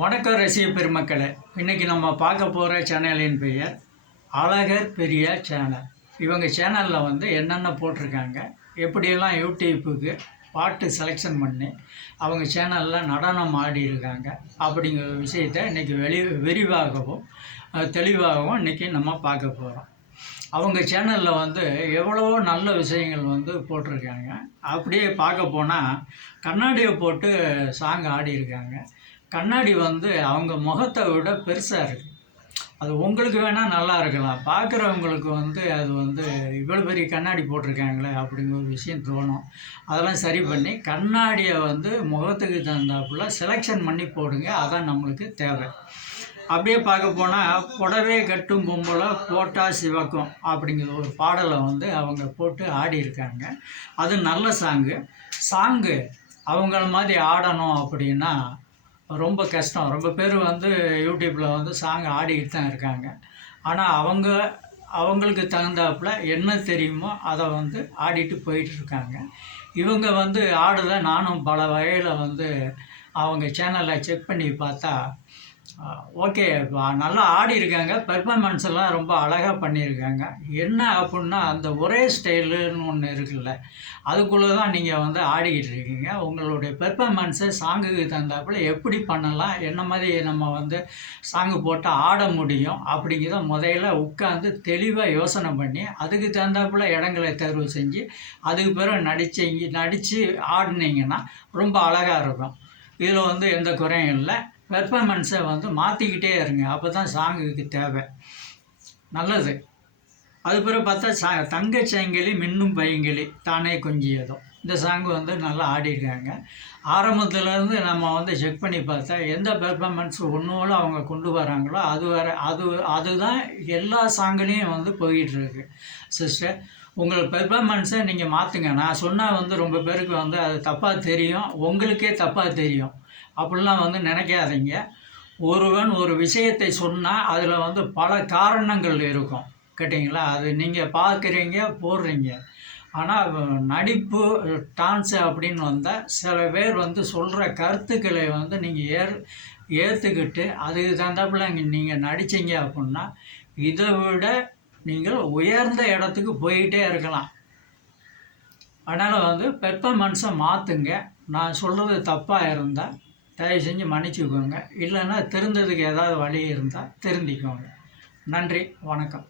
வணக்கம் ரசிக பெருமக்களே. இன்றைக்கி நம்ம பார்க்க போகிற சேனலின் பெயர் அழகர் பெரிய சேனல். இவங்க சேனலில் என்னென்ன போட்டிருக்காங்க, எப்படியெல்லாம் யூடியூப்புக்கு பாட்டு செலெக்ஷன் பண்ணி அவங்க சேனலில் நடனம் ஆடியிருக்காங்க அப்படிங்கிற விஷயத்தை இன்றைக்கி விரிவாகவும் தெளிவாகவும் இன்றைக்கி நம்ம பார்க்க போகிறோம். அவங்க சேனலில் எவ்வளவோ நல்ல விஷயங்கள் போட்டிருக்காங்க. அப்படியே பார்க்க போனால் கண்ணாடியை போட்டு சாங் ஆடியிருக்காங்க. கண்ணாடி அவங்க முகத்தை விட பெருசாக இருக்குது. அது உங்களுக்கு வேணால் நல்லா இருக்கலாம், பார்க்குறவங்களுக்கு அது இவ்வளோ பெரிய கண்ணாடி போட்டிருக்காங்களே அப்படிங்கிற ஒரு விஷயம் தோணும். அதெல்லாம் சரி பண்ணி கண்ணாடியை முகத்துக்கு தகுந்தாப்புல செலெக்ஷன் பண்ணி போடுங்க, அதான் நம்மளுக்கு தேவை. அப்படியே பார்க்க போனால் புடவை கட்டும் பொம்பளை போட்டா சிவக்கும் அப்படிங்கிற ஒரு பாடலை அவங்க போட்டு ஆடியிருக்காங்க. அது நல்ல சாங்கு அவங்கள மாதிரி ஆடணும் அப்படின்னா ரொம்ப கஷ்டம். ரொம்ப பேர் யூடியூப்பில் சாங் ஆடிக்கிட்டு தான் இருக்காங்க. ஆனால் அவங்களுக்கு தகுந்தாப்புல என்ன தெரியுமோ அதை ஆடிட்டு போயிட்டுருக்காங்க. இவங்க ஆடுத நானும் பல வகையில் அவங்க சேனலில் செக் பண்ணி பார்த்தா ஓகே, நல்லா ஆடியிருக்காங்க. பெர்ஃபார்மன்ஸ் எல்லாம் ரொம்ப அழகாக பண்ணியிருக்காங்க. என்ன அப்படின்னா அந்த ஒரே ஸ்டைலுன்னு ஒன்று இருக்குல்ல, அதுக்குள்ளே தான் நீங்கள் ஆடிக்கிட்டு இருக்கீங்க. உங்களுடைய பெர்ஃபார்மன்ஸை சாங்குக்கு தகுந்தாப்புல எப்படி பண்ணலாம், என்ன மாதிரி நம்ம சாங்கு போட்டு ஆட முடியும் அப்படிங்கிறத முதல்ல உட்காந்து தெளிவாக யோசனை பண்ணி அதுக்கு தகுந்தாப்புல இடங்களை தேர்வு செஞ்சு அதுக்கு பிறகு நடித்து ஆடினீங்கன்னா ரொம்ப அழகாக இருக்கும். இதில் எந்த குறையும் இல்லை. பெர்ஃபார்மன்ஸை மாற்றிக்கிட்டே இருங்க, அப்போ தான் சாங்குக்கு தேவை. நல்லது. அது பிறகு பார்த்தா தங்கச்சங்கிலி மின்னும் பைங்கிலி தானே கொஞ்சியதும், இந்த சாங்கு நல்லா ஆடிருக்காங்க. ஆரம்பத்துலேருந்து நம்ம செக் பண்ணி பார்த்தா எந்த பெர்ஃபார்மன்ஸ் ஒன்றோடு அவங்க கொண்டு வராங்களோ அதுதான் எல்லா சாங்குலேயும் போயிட்டுருக்கு. சிஸ்டர், உங்கள் பெர்ஃபார்மன்ஸை நீங்கள் மாற்றுங்க. நான் சொன்னால் ரொம்ப பேருக்கு அது தப்பாக தெரியும், உங்களுக்கே தப்பாக தெரியும். அப்படிலாம் நினைக்காதீங்க. ஒருவன் ஒரு விஷயத்தை சொன்னால் அதில் பல காரணங்கள் இருக்கும், கேட்டிங்களா? அது நீங்கள் பார்க்குறீங்க, போடுறீங்க. ஆனால் நடிப்பு டான்ஸு அப்படின்னு வந்தால் சில பேர் சொல்கிற கருத்துக்களை நீங்கள் ஏற்றுக்கிட்டு அதுக்கு தகுந்தாப்புல நீங்கள் நடித்தீங்க அப்படின்னா இதை விட நீங்கள் உயர்ந்த இடத்துக்கு போயிட்டே இருக்கலாம். அதனால் பெர்ஃபார்மன்ஸை மாற்றுங்க. நான் சொல்கிறது தப்பாக இருந்தால் தயவு செஞ்சு மன்னிச்சுக்கோங்க. இல்லைன்னா திருந்ததுக்கு ஏதாவது வழி இருந்தால் திருந்திக்கோங்க. நன்றி, வணக்கம்.